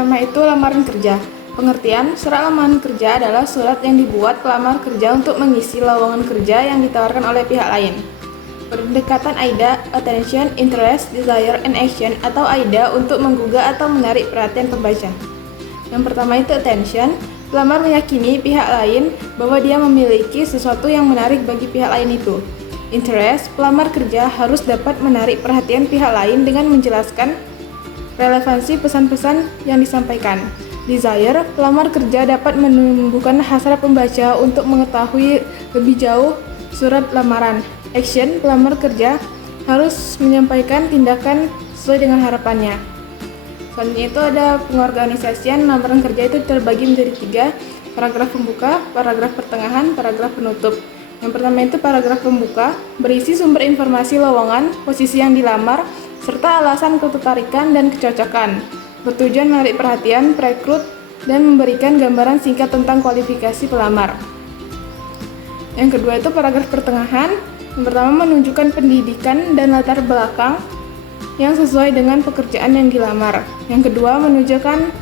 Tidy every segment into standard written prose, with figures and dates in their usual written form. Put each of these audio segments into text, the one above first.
pertama itu lamaran kerja. Pengertian, surat lamaran kerja adalah surat yang dibuat pelamar kerja untuk mengisi lowongan kerja yang ditawarkan oleh pihak lain. Pendekatan AIDA, Attention, Interest, Desire, and Action atau AIDA untuk menggugah atau menarik perhatian pembaca. Yang pertama itu attention, pelamar meyakini pihak lain bahwa dia memiliki sesuatu yang menarik bagi pihak lain itu. Interest, pelamar kerja harus dapat menarik perhatian pihak lain dengan menjelaskan relevansi pesan-pesan yang disampaikan. Desire, pelamar kerja dapat menumbuhkan hasrat pembaca untuk mengetahui lebih jauh surat lamaran. Action, pelamar kerja harus menyampaikan tindakan sesuai dengan harapannya. Selanjutnya itu ada pengorganisasian lamaran kerja itu terbagi menjadi 3, paragraf pembuka, paragraf pertengahan, paragraf penutup. Yang pertama itu paragraf pembuka, berisi sumber informasi lowongan, posisi yang dilamar, serta alasan ketertarikan dan kecocokan. Bertujuan menarik perhatian perekrut dan memberikan gambaran singkat tentang kualifikasi pelamar. Yang kedua itu paragraf pertengahan, yang pertama menunjukkan pendidikan dan latar belakang yang sesuai dengan pekerjaan yang dilamar. Yang kedua menunjukkan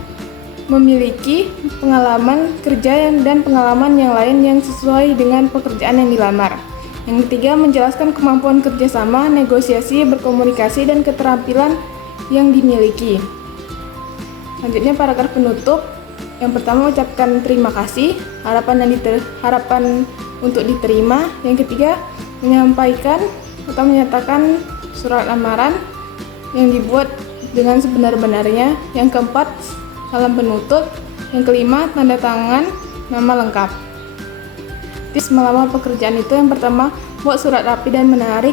memiliki pengalaman kerja dan pengalaman yang lain yang sesuai dengan pekerjaan yang dilamar. Yang ketiga, menjelaskan kemampuan kerjasama, negosiasi, berkomunikasi, dan keterampilan yang dimiliki. Selanjutnya paragraf penutup. Yang pertama, ucapkan terima kasih, harapan untuk diterima. Yang ketiga, menyampaikan atau menyatakan surat lamaran yang dibuat dengan sebenar-benarnya. Yang keempat, salam penutup. Yang kelima, tanda tangan nama lengkap. Tips melamar pekerjaan itu yang pertama, buat surat rapi dan menarik.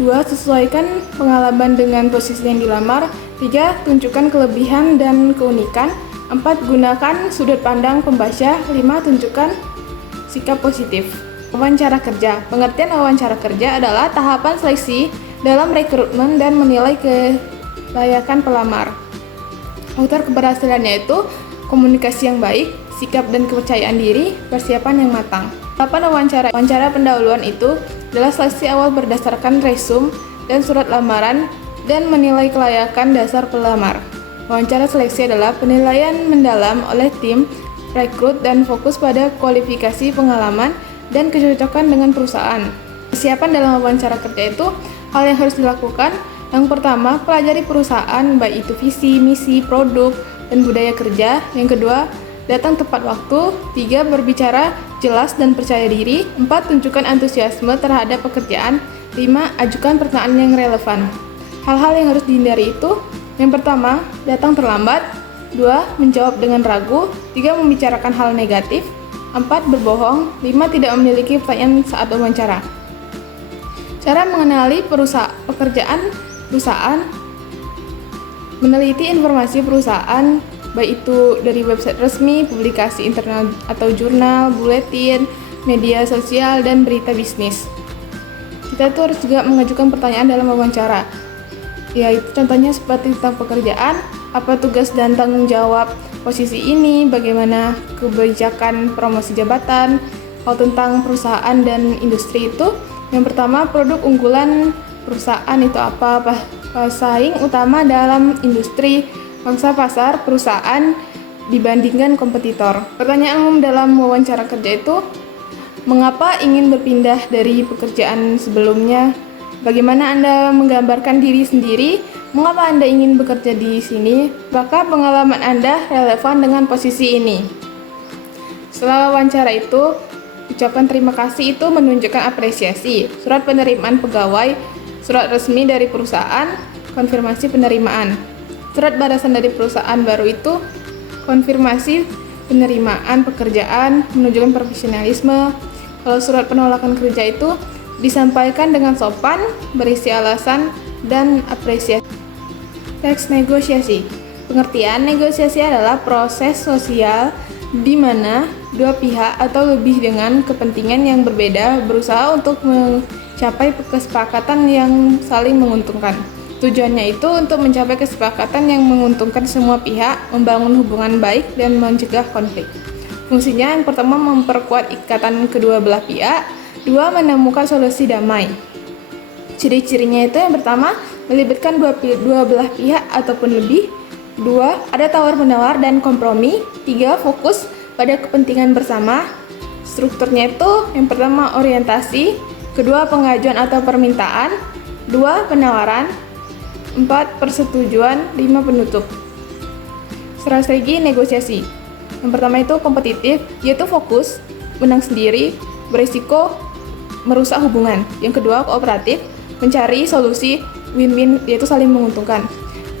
2, sesuaikan pengalaman dengan posisi yang dilamar. 3, tunjukkan kelebihan dan keunikan. 4, gunakan sudut pandang pembaca. 5, tunjukkan sikap positif. Wawancara kerja. Pengertian wawancara kerja adalah tahapan seleksi dalam rekrutmen dan menilai kelayakan pelamar. Faktor keberhasilannya itu komunikasi yang baik, sikap dan kepercayaan diri, persiapan yang matang. Tahapan wawancara pendahuluan itu adalah seleksi awal berdasarkan resume dan surat lamaran dan menilai kelayakan dasar pelamar. Wawancara seleksi adalah penilaian mendalam oleh tim rekrut dan fokus pada kualifikasi, pengalaman, dan kecocokan dengan perusahaan. Persiapan dalam wawancara kerja itu hal yang harus dilakukan. Yang pertama, pelajari perusahaan, baik itu visi, misi, produk, dan budaya kerja. Yang kedua, datang tepat waktu. 3, berbicara jelas dan percaya diri. 4, tunjukkan antusiasme terhadap pekerjaan. 5, ajukan pertanyaan yang relevan. Hal-hal yang harus dihindari itu, yang pertama, datang terlambat. 2, menjawab dengan ragu. 3, membicarakan hal negatif. 4, berbohong. 5, tidak memiliki pertanyaan saat wawancara. Cara mengenali pekerjaan perusahaan, meneliti informasi perusahaan, baik itu dari website resmi, publikasi internal atau jurnal, buletin, media sosial, dan berita bisnis. Kita tuh harus juga mengajukan pertanyaan dalam wawancara, yaitu contohnya seperti tentang pekerjaan, apa tugas dan tanggung jawab posisi ini, bagaimana kebijakan promosi jabatan, hal tentang perusahaan dan industri itu. Yang pertama, produk unggulan perusahaan itu apa, pesaing utama dalam industri, pangsa pasar perusahaan dibandingkan kompetitor. Pertanyaan umum dalam wawancara kerja itu, mengapa ingin berpindah dari pekerjaan sebelumnya? Bagaimana Anda menggambarkan diri sendiri? Mengapa Anda ingin bekerja di sini? Apakah pengalaman Anda relevan dengan posisi ini? Setelah wawancara itu, ucapan terima kasih itu menunjukkan apresiasi. Surat penerimaan pegawai, surat resmi dari perusahaan, konfirmasi penerimaan. Surat balasan dari perusahaan baru itu konfirmasi penerimaan pekerjaan, menunjukkan profesionalisme. Kalau surat penolakan kerja itu disampaikan dengan sopan, berisi alasan dan apresiasi. Teks negosiasi. Pengertian negosiasi adalah proses sosial di mana dua pihak atau lebih dengan kepentingan yang berbeda berusaha untuk mencapai kesepakatan yang saling menguntungkan. Tujuannya itu untuk mencapai kesepakatan yang menguntungkan semua pihak, membangun hubungan baik, dan mencegah konflik. Fungsinya yang pertama memperkuat ikatan kedua belah pihak, 2 menemukan solusi damai. Ciri-cirinya itu yang pertama melibatkan dua belah pihak ataupun lebih, 2. Ada tawar-menawar dan kompromi. 3. Fokus pada kepentingan bersama. Strukturnya itu yang pertama orientasi, kedua pengajuan atau permintaan, 2. Penawaran, 4. Persetujuan, 5. Penutup. Strategi negosiasi. Yang pertama itu kompetitif, yaitu fokus, menang sendiri, berisiko merusak hubungan. Yang kedua kooperatif, mencari solusi win-win, yaitu saling menguntungkan.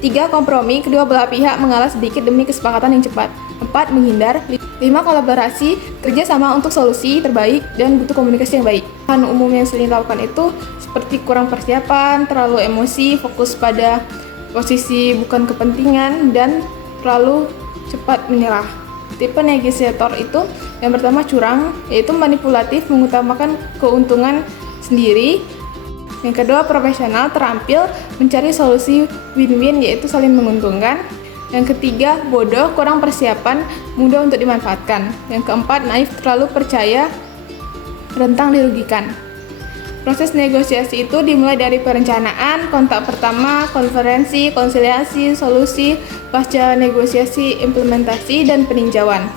3. Kompromi, kedua belah pihak mengalah sedikit demi kesepakatan yang cepat. 4. Menghindar. 5. Kolaborasi, kerjasama untuk solusi terbaik dan butuh komunikasi yang baik. Hal umum yang sering dilakukan itu seperti kurang persiapan, terlalu emosi, fokus pada posisi bukan kepentingan, dan terlalu cepat menyerah. Tipe negosiator itu yang pertama curang, yaitu manipulatif, mengutamakan keuntungan sendiri. Yang kedua profesional, terampil, mencari solusi win-win, yaitu saling menguntungkan. Yang ketiga bodoh, kurang persiapan, mudah untuk dimanfaatkan. Yang keempat naif, terlalu percaya, rentan dirugikan. Proses negosiasi itu dimulai dari perencanaan, kontak pertama, konferensi, konsiliasi, solusi, pasca negosiasi, implementasi, dan peninjauan.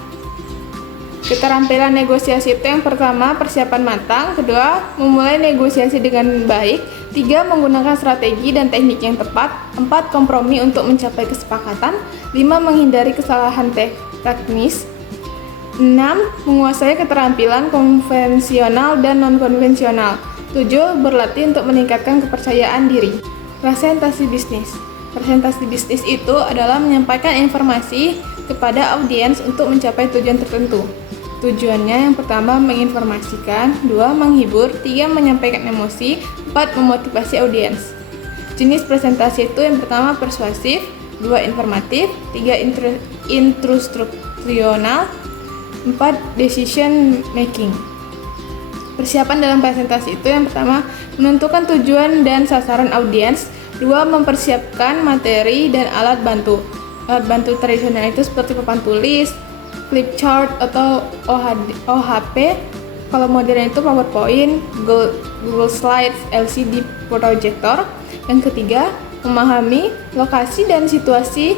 Keterampilan negosiasi itu yang pertama persiapan matang, kedua memulai negosiasi dengan baik, 3. Menggunakan strategi dan teknik yang tepat, 4. Kompromi untuk mencapai kesepakatan, 5. Menghindari kesalahan teknis, 6. Menguasai keterampilan konvensional dan non-konvensional, 7. Berlatih untuk meningkatkan kepercayaan diri. Presentasi bisnis. Presentasi bisnis itu adalah menyampaikan informasi kepada audiens untuk mencapai tujuan tertentu. Tujuannya yang pertama menginformasikan, 2. Menghibur, 3. Menyampaikan emosi, 4. Memotivasi audiens. Jenis presentasi itu yang pertama persuasif, 2. Informatif, 3. Instruksional, 4. Decision making. Persiapan dalam presentasi itu yang pertama menentukan tujuan dan sasaran audiens, 2. Mempersiapkan materi dan alat bantu. Alat bantu tradisional itu seperti papan tulis, flip chart atau OHP. Kalau modern itu PowerPoint, Google Slides, LCD projector. Yang ketiga, memahami lokasi dan situasi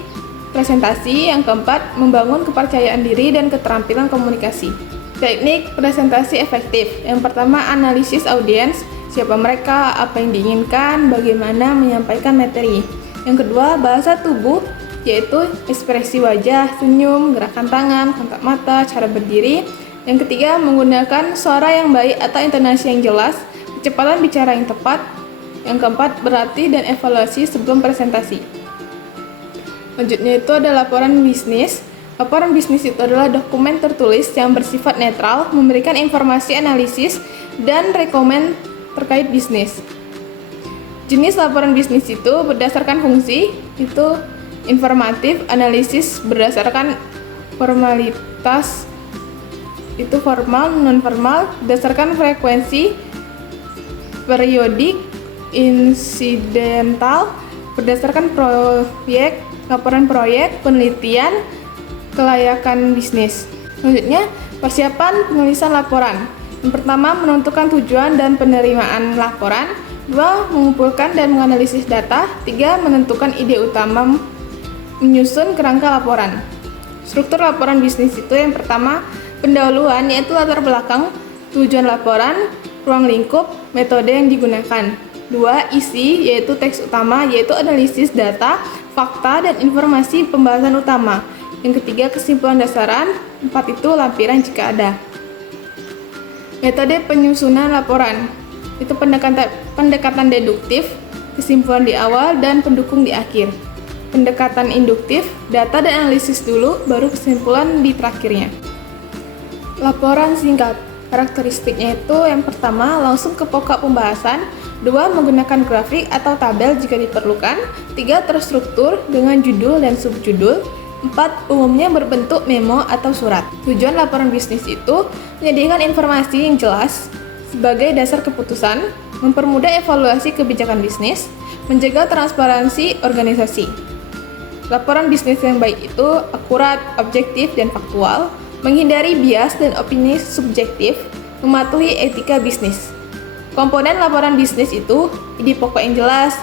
presentasi. Yang keempat, membangun kepercayaan diri dan keterampilan komunikasi. Teknik presentasi efektif. Yang pertama, analisis audiens, siapa mereka, apa yang diinginkan, bagaimana menyampaikan materi. Yang kedua, bahasa tubuh, yaitu ekspresi wajah, senyum, gerakan tangan, kontak mata, cara berdiri. Yang ketiga, menggunakan suara yang baik atau intonasi yang jelas, kecepatan bicara yang tepat. Yang keempat, berlatih dan evaluasi sebelum presentasi. Selanjutnya itu ada laporan bisnis. Laporan bisnis itu adalah dokumen tertulis yang bersifat netral, memberikan informasi analisis dan rekomen terkait bisnis. Jenis laporan bisnis itu berdasarkan fungsi, itu informatif, analisis berdasarkan formalitas, itu formal, non-formal, berdasarkan frekuensi, periodik, insidental, berdasarkan proyek, laporan proyek, penelitian, kelayakan bisnis. Selanjutnya, persiapan penulisan laporan. Yang pertama, menentukan tujuan dan penerimaan laporan. 2. Mengumpulkan dan menganalisis data. 3. Menentukan ide utama, menyusun kerangka laporan. Struktur laporan bisnis itu yang pertama, pendahuluan, yaitu latar belakang, tujuan laporan, ruang lingkup, metode yang digunakan. 2. Isi, yaitu teks utama, yaitu analisis data, fakta, dan informasi pembahasan utama. Yang ketiga, kesimpulan dasaran. 4. Itu lampiran jika ada. Metode penyusunan laporan itu pendekatan deduktif, kesimpulan di awal dan pendukung di akhir. Pendekatan induktif, data dan analisis dulu, baru kesimpulan di terakhirnya. Laporan singkat. Karakteristiknya itu yang pertama, langsung ke pokok pembahasan. 2. Menggunakan grafik atau tabel jika diperlukan. 3. Terstruktur dengan judul dan subjudul. 4. Umumnya berbentuk memo atau surat. Tujuan laporan bisnis itu menyediakan informasi yang jelas sebagai dasar keputusan, mempermudah evaluasi kebijakan bisnis, menjaga transparansi organisasi. Laporan bisnis yang baik itu akurat, objektif, dan faktual, menghindari bias dan opini subjektif, mematuhi etika bisnis. Komponen laporan bisnis itu ide pokok yang jelas,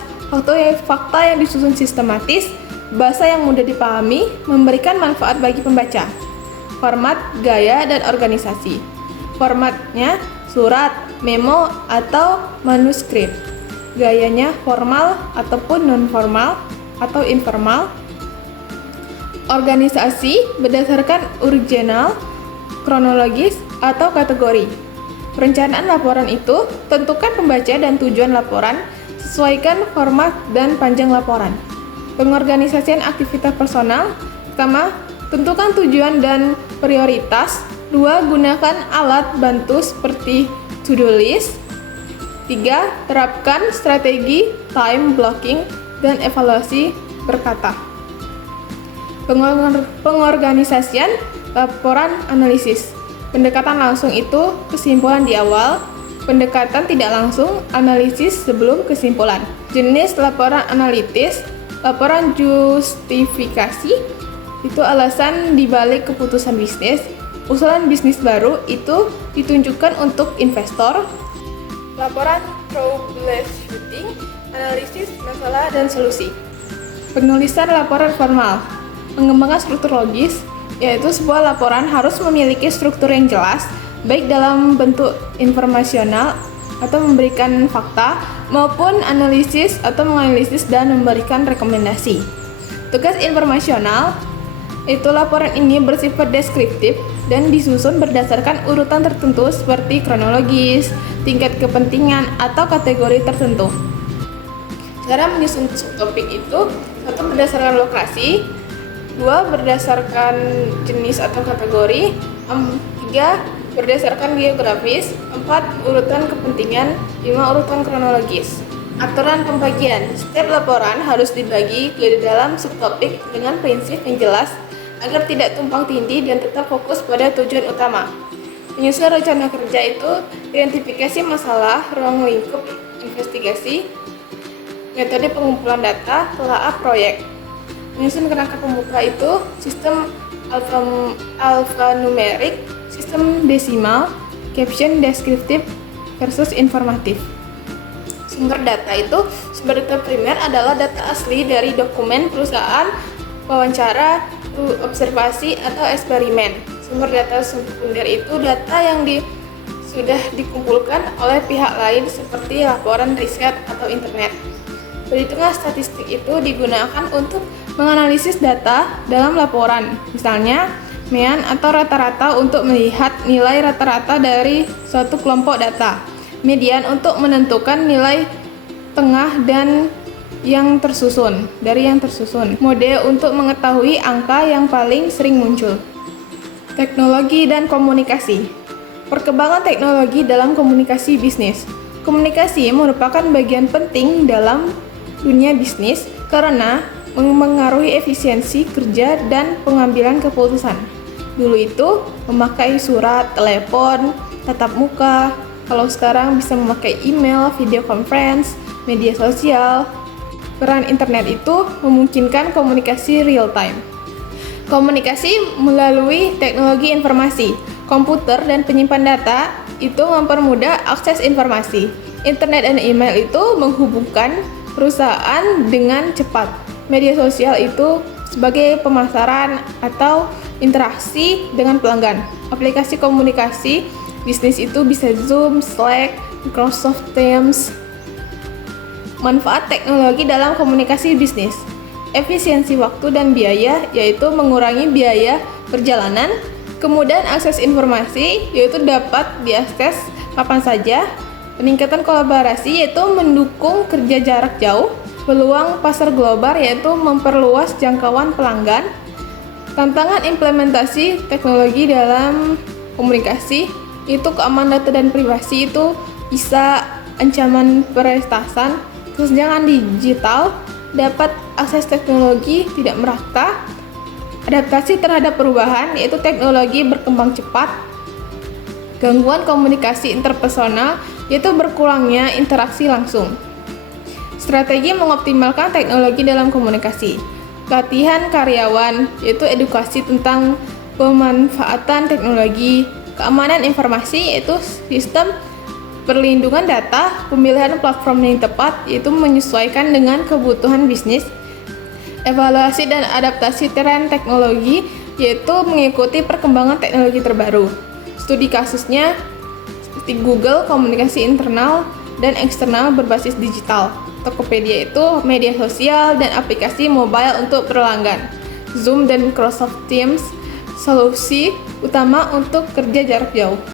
fakta yang disusun sistematis, bahasa yang mudah dipahami, memberikan manfaat bagi pembaca. Format, gaya, dan organisasi. Formatnya surat, memo, atau manuskrip. Gayanya formal ataupun non-formal atau informal. Organisasi berdasarkan urgenal, kronologis, atau kategori. Perencanaan laporan itu, tentukan pembaca dan tujuan laporan, sesuaikan format dan panjang laporan. Pengorganisasian aktivitas personal, pertama, tentukan tujuan dan prioritas. 2. Gunakan alat bantu seperti to-do list. 3. Terapkan strategi time blocking dan evaluasi berkata. Pengorganisasian laporan analisis. Pendekatan langsung itu kesimpulan di awal, pendekatan tidak langsung analisis sebelum kesimpulan. Jenis laporan analitis, laporan justifikasi, itu alasan dibalik keputusan bisnis. Usulan bisnis baru itu ditunjukkan untuk investor. Laporan troubleshooting, analisis masalah dan solusi. Penulisan laporan formal. Mengembangkan struktur logis, yaitu sebuah laporan harus memiliki struktur yang jelas, baik dalam bentuk informasional atau memberikan fakta, maupun analisis atau menganalisis dan memberikan rekomendasi. Tugas informasional, itu laporan ini bersifat deskriptif dan disusun berdasarkan urutan tertentu seperti kronologis, tingkat kepentingan, atau kategori tertentu. Cara menyusun subtopik itu, 1. Berdasarkan lokasi, 2. Berdasarkan jenis atau kategori, 3. Berdasarkan geografis, 4. Urutan kepentingan, 5. Urutan kronologis. Aturan pembagian, setiap laporan harus dibagi ke dalam subtopik dengan prinsip yang jelas agar tidak tumpang tindih dan tetap fokus pada tujuan utama. Menyusun rencana kerja itu identifikasi masalah, ruang lingkup investigasi, metode pengumpulan data, telaah proyek. Menyusun kerangka pembuka itu sistem alfanumerik, sistem desimal, caption deskriptif versus informatif. Sumber data itu, sumber data primer adalah data asli dari dokumen perusahaan, wawancara, observasi, atau eksperimen. Sumber data sekunder itu data yang sudah dikumpulkan oleh pihak lain seperti laporan riset atau internet. Perhitungan statistik itu digunakan untuk menganalisis data dalam laporan, misalnya mean atau rata-rata untuk melihat nilai rata-rata dari suatu kelompok data, median untuk menentukan nilai tengah dan yang tersusun, mode untuk mengetahui angka yang paling sering muncul. Teknologi dan komunikasi. Perkembangan teknologi dalam komunikasi bisnis. Komunikasi merupakan bagian penting dalam dunia bisnis karena mengaruhi efisiensi kerja dan pengambilan keputusan. Dulu itu memakai surat, telepon, tatap muka. Kalau sekarang bisa memakai email, video conference, media sosial. Peran internet itu memungkinkan komunikasi real time. Komunikasi melalui teknologi informasi, komputer dan penyimpan data itu mempermudah akses informasi. Internet dan email itu menghubungkan perusahaan dengan cepat. Media sosial itu sebagai pemasaran atau interaksi dengan pelanggan. Aplikasi komunikasi bisnis itu bisa Zoom, Slack, Microsoft Teams. Manfaat teknologi dalam komunikasi bisnis. Efisiensi waktu dan biaya, yaitu mengurangi biaya perjalanan. Kemudian akses informasi, yaitu dapat diakses kapan saja. Peningkatan kolaborasi, yaitu mendukung kerja jarak jauh. Peluang pasar global, yaitu memperluas jangkauan pelanggan. Tantangan implementasi teknologi dalam komunikasi, itu keamanan data dan privasi itu bisa ancaman peretasan. Kesenjangan digital, dapat akses teknologi tidak merata. Adaptasi terhadap perubahan, yaitu teknologi berkembang cepat. Gangguan komunikasi interpersonal, yaitu berkurangnya interaksi langsung. Strategi mengoptimalkan teknologi dalam komunikasi. Pelatihan karyawan, yaitu edukasi tentang pemanfaatan teknologi. Keamanan informasi, yaitu sistem perlindungan data. Pemilihan platform yang tepat, yaitu menyesuaikan dengan kebutuhan bisnis. Evaluasi dan adaptasi tren teknologi, yaitu mengikuti perkembangan teknologi terbaru. Studi kasusnya seperti Google, komunikasi internal dan eksternal berbasis digital. Tokopedia itu media sosial dan aplikasi mobile untuk pelanggan. Zoom dan Microsoft Teams, solusi utama untuk kerja jarak jauh.